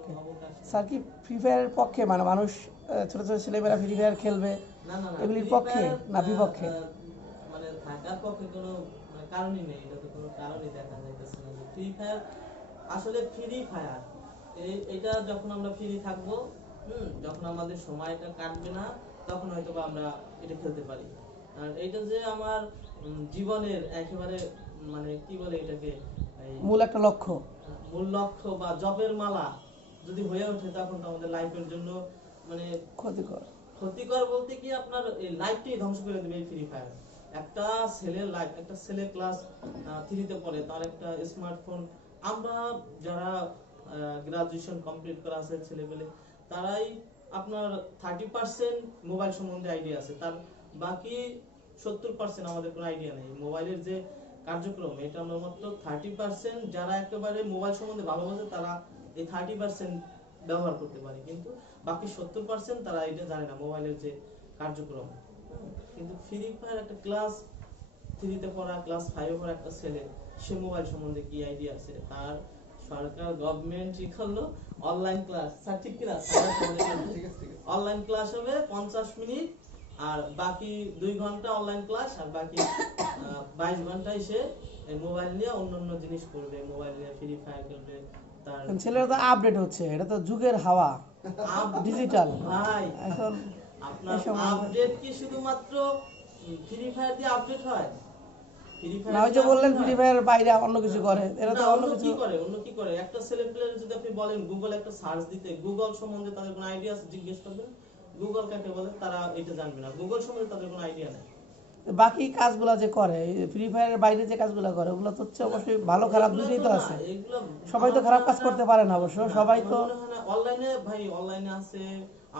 ওকে অবকাশ নেই। স্যার কি ফ্রি ফায়ারের পক্ষে মানে মানুষ ছোট ছোট ছেলেমেয়েরা ফ্রি ফায়ার খেলবে না না না এগুলির ফ্রি পক্ষে ফায়ার না বিপক্ষে? মানে থাকার পক্ষে কোনো মানে কারণই নেই, এটা তো কোনো কারণই দেখা যাইতেছে না যে ফ্রি ফায়ার আসলে ফ্রি ফায়ার এটা যখন আমরা ফ্রি থাকবো, যখন আমাদের সময়টা কাটবে না, তখন হয়তো বা আমরা এটা খেলতে পারি। আর এটা যে আমার জীবনের একেবারে মানে কি বলে এটাকে, এই মূল একটা লক্ষ্য। মূল লক্ষ্য বা জবের মালা যদি হয়ে ওঠে, তখন তো আমাদের লাইফের জন্য মানে ক্ষতিকর। ক্ষতিকর বলতে কি আপনার এই লাইফটাই ধ্বংস করে দেবে এই ফ্রি ফায়ার। একটা ছেলের লাইফ, একটা ছেলে ক্লাস 3 তে পড়ে, তার একটা স্মার্টফোন, আমরা যারা গ্রাজুয়েশন কমপ্লিট করা আছে ছেলেপেলে, তারাই আপনার 30% মোবাইল সম্বন্ধে আইডিয়া আছে, তার বাকি 70% আমাদের কোনো আইডিয়া নেই মোবাইলের যে কার্যক্রম। এটা আমরা মাত্র 30% যারা একেবারে মোবাইল সম্বন্ধে ভালোবাসে, তারা এই 30% ব্যবহার করতে পারে, কিন্তু বাকি 70% তারা এটা জানে না মোবাইলের যে কার্যক্রম। কিন্তু ফ্রি ফায়ার একটা ক্লাস 3 তে পড়া, ক্লাস 5 এ পড়া একটা ছেলে, সে মোবাইল সম্বন্ধে কি আইডিয়া আছে তার? সরকার গভর্নমেন্ট ঠিক করলো অনলাইন ক্লাস, স্যার ঠিক কিনা? অনলাইন ক্লাস হবে 50 মিনিট, আর বাকি 2 ঘন্টা অনলাইন ক্লাস, আর বাকি 22 ঘন্টায় সে মোবাইল নিয়ে অন্যান্য জিনিস করবে, মোবাইল নিয়ে ফ্রি ফায়ার খেলবে। তার ছেলেরা তো আপডেট হচ্ছে, এটা তো যুগের হাওয়া, ডিজিটাল। ভাই এখন আপনার আপডেট কি শুধুমাত্র ফ্রি ফায়ার দিয়ে আপডেট হয়? ফ্রি না, ওই যে বললেন ফ্রি ফায়ারের বাইরে অন্য কিছু করে, এরা তো অন্য কিছু অন্য কি করে? একটা ছেলে প্লেয়ার যদি আপনি বলেন গুগল একটা সার্চ দিতে, গুগল সম্বন্ধে তাদের কোনো আইডিয়া আছে জিজ্ঞেস করবেন, গুগল কাকে বলে তারা এটা জানবে না, গুগল সম্বন্ধে তাদের কোনো আইডিয়া নেই। বাকি কাজগুলো যে করে ফ্রি ফায়ারের বাইরে যে কাজগুলো করে ওগুলো তো হচ্ছে অবশ্যই ভালো খারাপ দুটোই তো আছে। সবাই তো খারাপ কাজ করতে পারে না অবশ্য, সবাই তো অনলাইনে ভাই, অনলাইনে আছে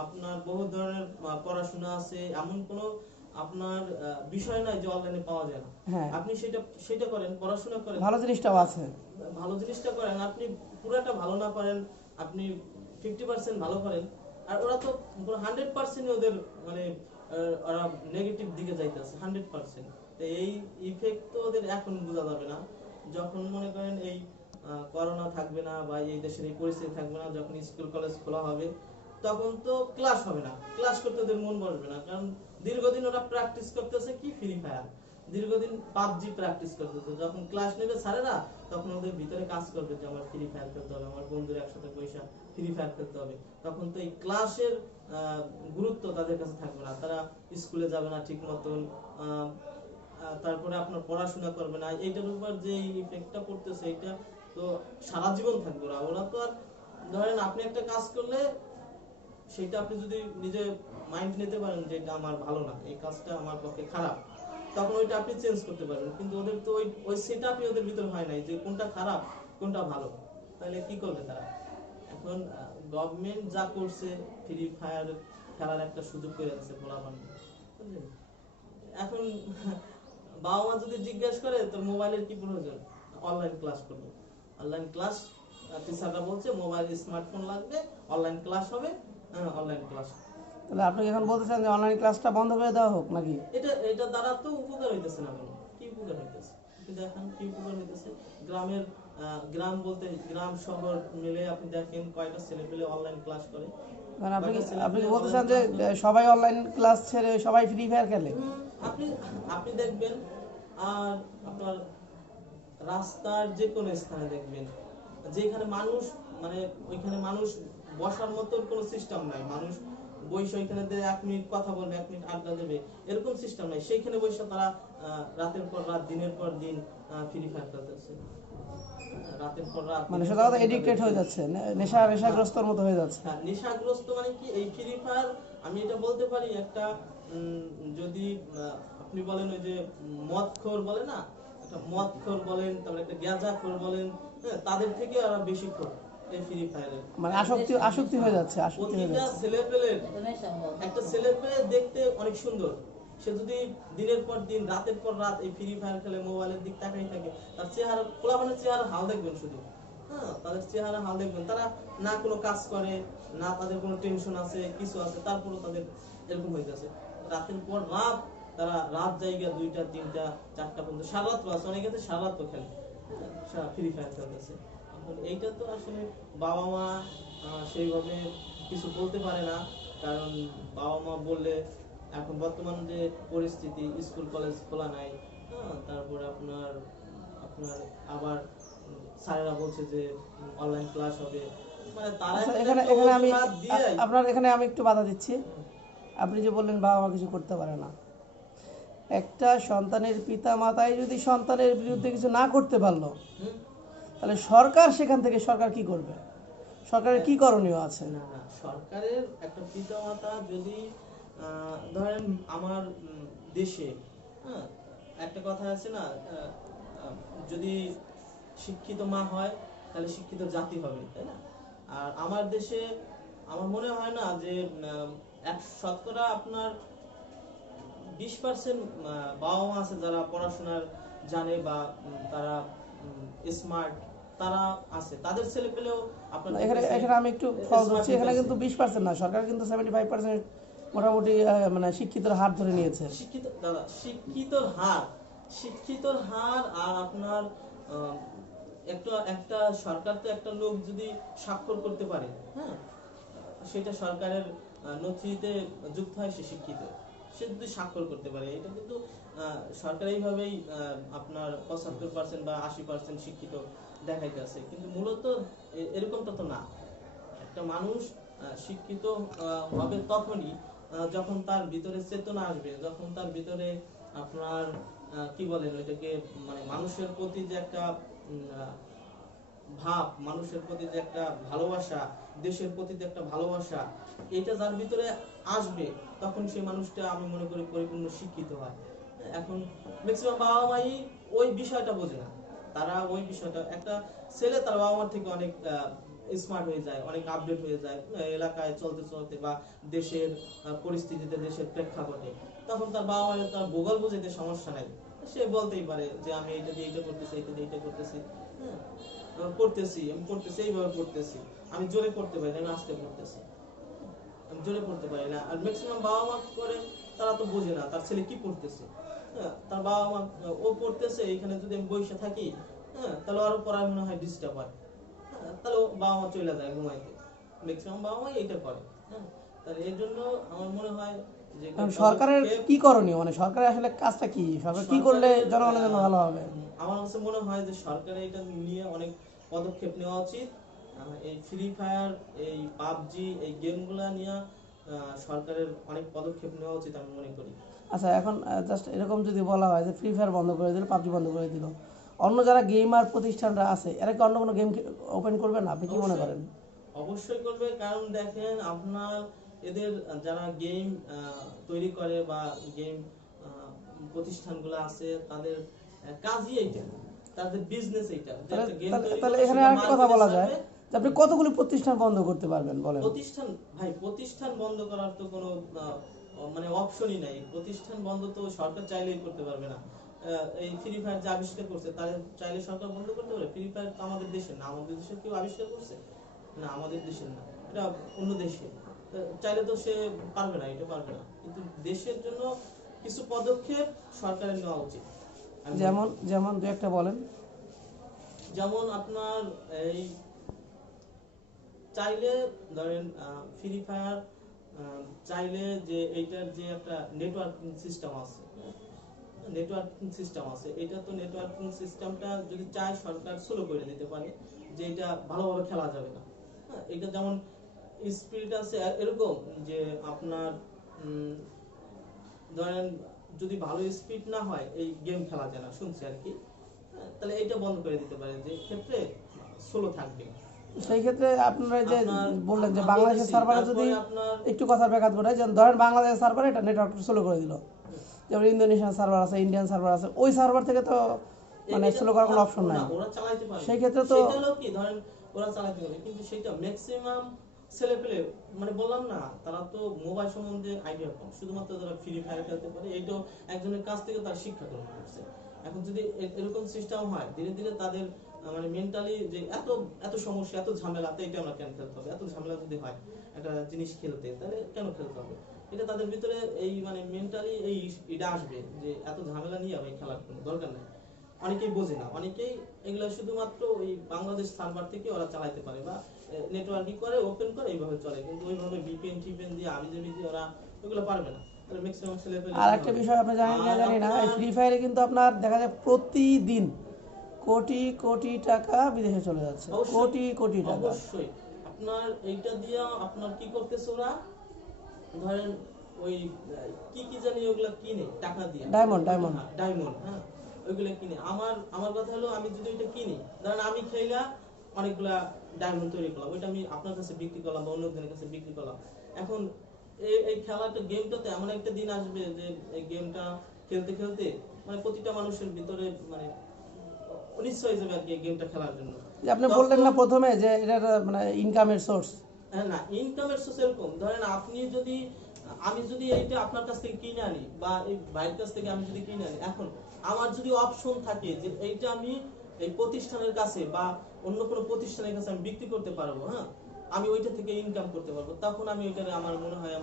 আপনার বহু ধরনের পড়াশোনা আছে, এমন কোনো আপনার বিষয় নাই যে অনলাইনে পাওয়া যায় না। হ্যাঁ, আপনি সেটা করেন, পড়াশোনা করেন, ভালো জিনিসটাও আছে। ভালো জিনিসটা করেন, আপনি পুরোটা ভালো না পারেন, আপনি 50% ভালো করেন, আর ওরা তো 100% ওদের মানে ওরা নেগেটিভ দিকে যাইতেছে 100%। তো এই ইফেক্ট তো ওদের এখন বোঝা যাবে না, যখন মনে করেন এই করোনা থাকবে না বা এই দেশের এই পরিস্থিতি থাকবে না, যখন স্কুল কলেজ খোলা হবে, তখন তো ক্লাস হবে না, ক্লাস করতে ওদের মন বসবে না, কারণ দীর্ঘদিন ওরা প্র্যাকটিস করতেছে কি ফ্রি ফায়ার, দীর্ঘদিন পাবজি প্র্যাকটিস করতেছে। যখন ক্লাস নেবে স্যারেরা, তখন ওদের ভিতরে কাজ করবে যে আমার ফ্রি ফায়ার খেলতে হবে, আমার বন্ধুরা একসাথে পয়সা ফ্রি ফায়ার খেলতে হবে। তখন তো এই ক্লাসের গুরুত্ব তাদের কাছে থাকবে না, তারা স্কুলে যাবে না ঠিক মতন, তারপরে আপনার পড়াশোনা করবে না। এইটার উপর যে ইফেক্টটা পড়তেছে, এটা তো সারা জীবন থাকবে না। ওরা তো আর ধরেন আপনি একটা কাজ করলে সেটা আপনি যদি নিজে মাইন্ড নিতে পারেন যে এটা আমার ভালো না, এই কাজটা আমার পক্ষে খারাপ, তখন ওইটা আপনি চেঞ্জ করতে পারবেন। কিন্তু ওদের তো ওই সেটআপই ওদের ভিতর হয় নাই যে কোনটা খারাপ কোনটা ভালো, তাহলে কি করবে তারা? এখন গভর্নমেন্ট যা করছে, ফ্রি ফায়ার খেলার একটা সুযোগ করে দিয়েছে পোলাপান, বুঝলেন? এখন বাবা মা যদি জিজ্ঞেস করে তোর মোবাইলের কি প্রয়োজন, অনলাইন ক্লাস করবো, অনলাইন ক্লাস, টিচাররা বলছে মোবাইল স্মার্টফোন লাগবে, অনলাইন ক্লাস হবে, অনলাইন ক্লাস। তাহলে আপনি এখন বলতেছেন যে অনলাইন ক্লাসটা বন্ধ করে দেওয়া হোক নাকি? এটা দ্বারা তো উপকার হইতেছে না, কোনো কি উপকার হইতেছে? দেখেন কি উপকার হইতেছে। গ্রামের গ্রাম বলতে গ্রাম শহর মিলে আপনি দেখেন কয়টা ছেলে পেলে অনলাইন ক্লাস করে। মানে আপনি বলতেছেন যে সবাই অনলাইন ক্লাস ছেড়ে সবাই ফ্রি ফায়ার খেলে? আপনি আপনি দেখবেন, আর আপনার রাস্তার যে কোনো স্থানে দেখবেন যেখানে মানুষ মানে ওইখানে মানুষ বসার মতো কোনো সিস্টেম নাই, মানুষ বসে ওইখানে 1 মিনিট কথা বলবে, 1 মিনিট আড্ডা দেবে, এরকম সিস্টেম নাই। সেইখানে বসে তারা রাতের পর রাত, দিনের পর দিন ফ্রি ফায়ার খেলতেছে, রাতের পর রাত, মানে সেটা তো এডিক্টেড হয়ে যাচ্ছে, নেশাগ্রস্তর মতো হয়ে যাচ্ছে। হ্যাঁ, নেশাগ্রস্ত মানে কি এই ফ্রি ফায়ার, আমি এটা বলতে পারি একটা যদি আপনি বলেন ওই যে মদখোর বলে না, একটা মদখোর বলেন, তারপরে একটা গাঁজাখোর বলেন, তাদের থেকে আরো বেশি খোর এই ফ্রি ফায়ারের। মানে আসক্তি হয়ে যাচ্ছে, প্রতিটা ছেলেপেলের, একটা ছেলেপেলে দেখতে অনেক সুন্দর, সে যদি দিনের পর দিন রাতের পর রাত এই ফ্রি ফায়ার খেলে, মোবাইলের দিক তাকাই থাকে, তার চেহারা, পোলাপানের চেহারা হাল দেখবেন শুধু, তাদের চেহারা হাল দেখবেন, তারা না কোনো কাজ করে না, তাদের কোনো টেনশন আছে কিছু আছে, তারপরও তাদের এরকম হইতেছে। রাতের পর রাত তারা রাত জায়গা 2টা 3টা 4টা পর্যন্ত, সারা রাত আছে, অনেকে সারা রাত খেলে ফ্রি ফায়ার খেলতেছে। এখন এইটা তো আসলে বাবা মা সেইভাবে কিছু বলতে পারে না, কারণ বাবা মা বললে এখন বর্তমান যে পরিস্থিতি, স্কুল কলেজ খোলা নাই, তারপরে আপনার আপনার আবার স্যারেরা বলছে যে অনলাইন ক্লাস হবে, মানে তারা আচ্ছা, একটা এখানে একটা এখানে আমি অজুহাত দিয়ে আপনার এখানে আমি একটু বাধা দিচ্ছি। আপনি যে বললেন বাবা মা কিছু করতে পারে না, একটা সন্তানের পিতা মাতাই যদি সন্তানের বিরুদ্ধে কিছু না করতে পারলো, হুম, তাহলে সরকার সেখান থেকে সরকার কি করবে? সরকারের কি করণীয় আছে? না না, সরকারের একটা পিতামাতা যদি ধরেন আমার দেশে, হ্যাঁ, একটা কথা আছে না, আহ, যদি শিক্ষিত মা হয় তাহলে শিক্ষিত জাতি হবে, তাই না? আর আমার দেশে আমার মনে হয় না যে শতকরা আপনার 20% বাবা মা আছে যারা পড়াশোনার জানে বা তারা স্মার্ট, তারা আছে, তাদের ছেলে পেলেও আপনার এখানে এখানে আমি একটু ফল ধরছি, এখানে কিন্তু 20% না, সরকার কিন্তু 75% মোটামুটি মানে শিক্ষিতের হাত ধরে নিয়েছে। শিক্ষিত দাদা, শিক্ষিতর হার আর আপনার একটা একটা সরকার তো একটা লোক যদি স্বাক্ষর করতে পারে, হ্যাঁ, সেটা সরকারের নথিতে যুক্ত হয়, সে শিক্ষিত, সে যদি স্বাক্ষর করতে পারে, এটা কিন্তু সরকার এইভাবেই আপনার 75% বা 80% শিক্ষিত দেখাইতেছে, কিন্তু মূলত এরকমটা তো না। একটা মানুষ শিক্ষিত হবে তখনই যখন তার ভিতরে চেতনা আসবে, যখন তার ভিতরে আপনার কি বলেন ওইটাকে, মানে মানুষের প্রতি যে একটা ভাব, মানুষের প্রতি যে একটা ভালোবাসা, দেশের প্রতি যে একটা ভালোবাসা, এটা যার ভিতরে আসবে, তখন সেই মানুষটা আমি মনে করি পরিপূর্ণ শিক্ষিত হয়। এখন ম্যাক্সিমাম বাবা মাই ওই বিষয়টা বোঝে না, তারা ওই বিষয়টা, একটা ছেলে তার বাবা মার থেকে অনেক স্মার্ট হয়ে যায়, অনেক আপডেট হয়ে যায় এলাকায় চলতে চলতে বা দেশের পরিস্থিতিতে, দেশের প্রেক্ষাপটে, তখন তার বাবা মায়ের তার ভূগোল বুঝাইতে সমস্যা নাই, সে বলতেই পারে যে আমি এইটা দিয়ে এইটা করতেছি, এইটা দিয়ে এইটা করতেছি, হ্যাঁ, আমি পড়তেছি এইভাবে পড়তেছি, আমি জোরে পড়তে পারি না, আমি আস্তে পড়তেছি, আমি জোরে পড়তে পারি না। আর ম্যাক্সিমাম বাবা মা কি করে, তারা তো বোঝে না তার ছেলে কি পড়তেছে, হ্যাঁ, তার বাবা মা ও পড়তেছে, এখানে যদি আমি বসে থাকি, হ্যাঁ, তাহলে আরো পড়ায় মনে হয় ডিস্টার্ব হয়, হ্যাঁ, তাহলে বাবা মা চলে যায় ঘুমাইতে, ম্যাক্সিমাম বাবা মা এইটা করে, হ্যাঁ, তাহলে এর জন্য আমার মনে হয় যে সরকারের কি করণীয়, মানে সরকারের আসলে কাজটা কি, সরকার কি করলে জনগণের জন্য ভালো হবে? আমার কাছে মনে হয় যে সরকারের এটা নিয়ে অনেক পদক্ষেপ নেওয়া উচিত। এই ফ্রি ফায়ার, এই পাবজি, এই গেমগুলা নিয়ে সরকারের অনেক পদক্ষেপ নেওয়া উচিত আমি মনে করি। আচ্ছা, এখন জাস্ট এরকম যদি বলা হয় যে ফ্রি ফায়ার বন্ধ করে দিল, পাবজি বন্ধ করে দিল, অন্য যারা গেমার প্রতিষ্ঠানরা আছে এরা কি অন্য কোনো গেম ওপেন করবে না? আপনি কি মনে করেন? অবশ্যই করবে, কারণ দেখেন আপনার এদের যারা গেম তৈরি করে বা গেম প্রতিষ্ঠানগুলো আছে, তাদের কাজই এইটা, তাদের বিজনেস এইটা, যে একটা গেম তৈরি তাহলে করে এখানে সেটা আরেকটা কথা মার্কেটে বলা যায় ছাড়বে। যে আপনি কতগুলি প্রতিষ্ঠান বন্ধ করতে পারবেন বলেন? প্রতিষ্ঠান, ভাই প্রতিষ্ঠান বন্ধ করার তো কোনো মানে অপশনই নাই, প্রতিষ্ঠান বন্ধ তো সরকার চাইলেই করতে পারবে না। এই ফ্রি ফায়ার যে আবিষ্কার করছে, তাহলে চাইলে সরকার বন্ধ করতে পারে? ফ্রি ফায়ার তো আমাদের দেশের না, আমাদের দেশের কেউ আবিষ্কার করছে না, আমাদের দেশের না, এটা অন্য দেশে, চাইলে তো সে পারবে না, এটা পারবে না, কিন্তু দেশের জন্য কিছু পদক্ষেপ সরকারের নেওয়া উচিত। যেমন যেমন দু একটা বলেন। যেমন আপনার এই চাইলে ধরেন ফ্রি ফায়ার চাইলে যে এইটার যে একটা নেটওয়ার্কিং সিস্টেম আছে, এটা তো নেটওয়ার্কিং সিস্টেমটা যদি চায় সরকার স্লো করে দিতে পারে, যে এটা ভালোভাবে খেলা যাবে না, হ্যাঁ, এটা যেমন স্পিড আছে এরকম, যে আপনার ধরেন যদি ভালো স্পিড না হয় এই গেম খেলা যায় না, শুনছি আর কি, হ্যাঁ, তাহলে এটা বন্ধ করে দিতে পারে, যে ক্ষেত্রে স্লো থাকবে। সেই ক্ষেত্রে আপনারা যে বললেন যে আপনার বাংলাদেশের বলতেছি, সার্ভারে যদি তারপরে আপনার একটু কথার ব্যাঘাত ঘটায়, যেমন ধরেন বাংলাদেশের সার্ভারে এটা নেটওয়ার্ক স্লো করে দিল, যেমন ইন্দোনেশিয়ান সার্ভার আছে, ইন্ডিয়ান সার্ভার আছে, ওই সার্ভার থেকে তো মানে স্লো করার কোনো অপশন নাই, ওরা চালাইতে পারবে, সেই ক্ষেত্রে তো সেটা হলো কি, ধরেন ওরা চালাইতে পারবে, কিন্তু সেটা ম্যাক্সিমাম ছেলে পেলে, মানে বললাম না, তারা তো মোবাইল সম্বন্ধে আইডিয়া কম, শুধুমাত্র যারা ফ্রি ফায়ার খেলতে পারে, এইটাও একজনের কাছ থেকে তার শিক্ষা গ্রহণ করছে। এখন যদি এরকম সিস্টেম হয়, ধীরে ধীরে তাদের মানে মেন্টালি যে এত এত সমস্যা, এত ঝামেলা, তো এটা আমরা কেন খেলতে হবে, এত ঝামেলা যদি হয় একটা জিনিস খেলতে, তাহলে কেন খেলতে হবে, এটা তাদের ভিতরে এই মানে মেন্টালি এই এটা আসবে যে এত ঝামেলা নিয়ে আমি খেলার কোনো দরকার নেই। অনেকেই বোঝে না, অনেকেই এগুলো শুধুমাত্র ওই বাংলাদেশ সার্ভার থেকে ওরা চালাতে পারে বা নেটওয়ার্কিং করে ওপেন করে এইভাবে চলে, কিন্তু ওইভাবে ভিপিএন টিপিএন দিয়ে আবিজাবি দিয়ে ওরা ওইগুলো পারবে না। তাহলে ম্যাক্সিমাম ছেলেপেলে আর একটা বিষয় আপনি জানেন না জানি না, এই ফ্রি ফায়ারে কিন্তু আপনার দেখা যায় প্রতিদিন কোটি কোটি টাকা বিদেশে চলে যাচ্ছে, কোটি কোটি টাকা। অবশ্যই আপনার এইটা দিয়ে আপনার কি করতেছে ওরা, ধরেন ওই কি কি জানি ওগুলা কিনে টাকা দিয়ে, ডায়মন্ড হ্যাঁ ওইগুলা কিনে। আমার কথা হলো আমি যদি ওইটা কিনি, ধরেন আমি খেলা অনেকগুলা ডায়মন্ড তৈরি করলাম, ওইটা আমি আপনার কাছে বিক্রি করলাম বা অন্যজনের কাছে বিক্রি করলাম। এখন এই খেলাটা গেমটাতে এমন একটা দিন আসবে যে এই গেমটা খেলতে খেলতে মানে প্রতিটা মানুষের ভিতরে মানে অনিচ্ছা হয়ে যাবে আর কি গেমটা খেলার জন্য। যে আপনি বললেন না প্রথমে যে এটা মানে ইনকামের সোর্স, হ্যাঁ না ইনকামের সোর্স এরকম, ধরেন আপনি যদি আমি যদি এইটা আপনার কাছ থেকে কিনে আনি বা এই ভাইয়ের কাছ থেকে আমি যদি কিনে আনি, এখন আমার যদি অপশন থাকে যে এইটা আমি এই প্রতিষ্ঠানের কাছে বা অন্য কোনো প্রতিষ্ঠানের কাছে আমি বিক্রি করতে পারবো, হ্যাঁ আমি ওইটা থেকে ইনকাম করতে পারবো, তখন আমি ওইটারে আমার মনে হয়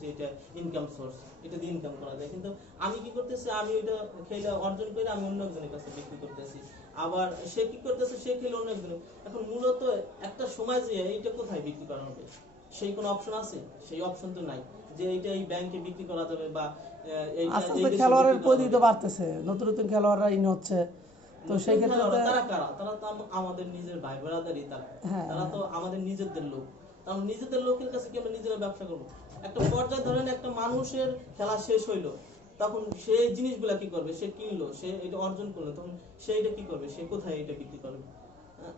যে এটা ইনকাম সোর্স, এটা দিয়ে ইনকাম করা যায়। কিন্তু আমি কি করতেছি, আমি ওইটা খেলে অর্জন করে আমি অন্য একজনের কাছে বিক্রি করতেছি, আবার সে কি করতেছে, সে খেলে অন্য একজনের। এখন মূলত একটা সময় যে এইটা কোথায় বিক্রি করা হবে, সেই কোনো অপশন আছে? সেই অপশন তো নাই যে এইটা এই ব্যাংকে বিক্রি করা যাবে বা এইটা আস্তে আস্তে খেলোয়াড়ের প্রতিযোগিতা বাড়তেছে, নতুন নতুন খেলোয়াড়রা ইন হচ্ছে, তো সেই ক্ষেত্রে তারা কারা, তারা তো আমাদের নিজের ভাই ব্রাদারই, তারা তো আমাদের নিজেদের লোক। কারণ নিজেদের লোকের কাছে কি আমরা নিজেরা ব্যবসা করবো? একটা পর্যায়ে ধরেন একটা মানুষের খেলা শেষ হইলো, তখন সে জিনিসগুলা কি করবে, সে কিনলো, সে এটা অর্জন করলো, তখন সে এটা কি করবে, সে কোথায় এটা বিক্রি করবে?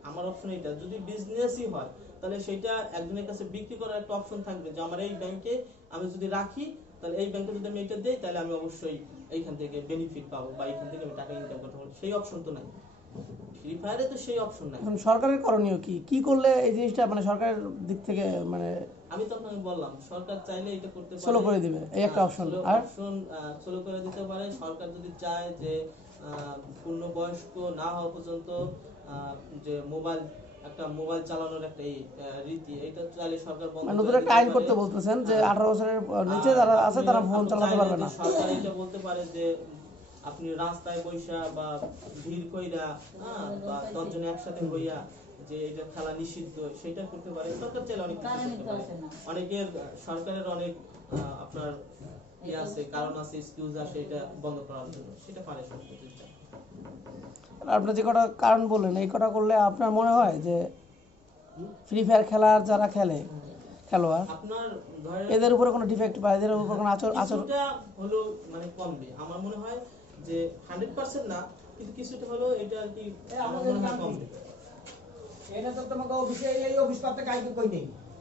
আমার অপশন এটা, যদি বিজনেসই হয় তাহলে সেটা একজনের কাছে বিক্রি করার একটা অপশন থাকবে যে আমার এই ব্যাংকে আমি যদি রাখি, তাহলে এই ব্যাংকে যদি আমি এটা দেই তাহলে আমি অবশ্যই এইখান থেকে বেনিফিট পাবো বা এইখান থেকে আমি টাকা ইনকাম করতে পারবো। সেই অপশন তো নাই ফ্রি ফায়ারে, তো সেই অপশন নাই। এখন সরকারের করণীয় কি, কি করলে এই জিনিসটা মানে সরকারের দিক থেকে মানে আমি তো আপনাকে বললাম সরকার চাইলে এটা করতে পারে, স্লো করে দিবে, এই একটা অপশন। আর স্লো করে দিতে পারে সরকার যদি চায় যে পূর্ণবয়স্ক না হওয়া পর্যন্ত যে একটা মোবাইল চালানোর একটা এই রীতি, এটা চাইলে সরকার বন্ধ মানে নতুন একটা আইন করতে বলতেছেন যে 18 বছরের নিচে যারা আছে তারা ফোন চালাতে পারবে না। সরকার এটা বলতে পারে যে আপনি রাস্তায় বইসা বা ভিড় কইরা বা 10 জন একসাথে হইয়া যে এটা খেলা নিষিদ্ধ, সেটা করতে পারে সরকার চাইলে অনেক কিছু করতে পারে। অনেকের সরকারের অনেক আপনার ইয়ে আছে, কারণ আছে, এক্সকিউজ আছে এটা বন্ধ করার জন্য, সেটা পারে সব প্রতিষ্ঠান। আপনার যে কটা কারণ বললেন এই কটা করলে আপনার মনে হয় যে ফ্রি ফায়ার খেলার যারা খেলোয়াড় আপনার ধরেন এদের উপরে কোনো ডিফেক্ট বা এদের উপর কোনো আচরণ কিছুটা হলো মানে কমবে, আমার মনে হয় যে 100% না, কিন্তু কিছুটা হলো এটা আর কি আমার মনে হয় কমবে। এটা তো তোমাকে অফিসে এই অফিস করতে কালকে কই নেই।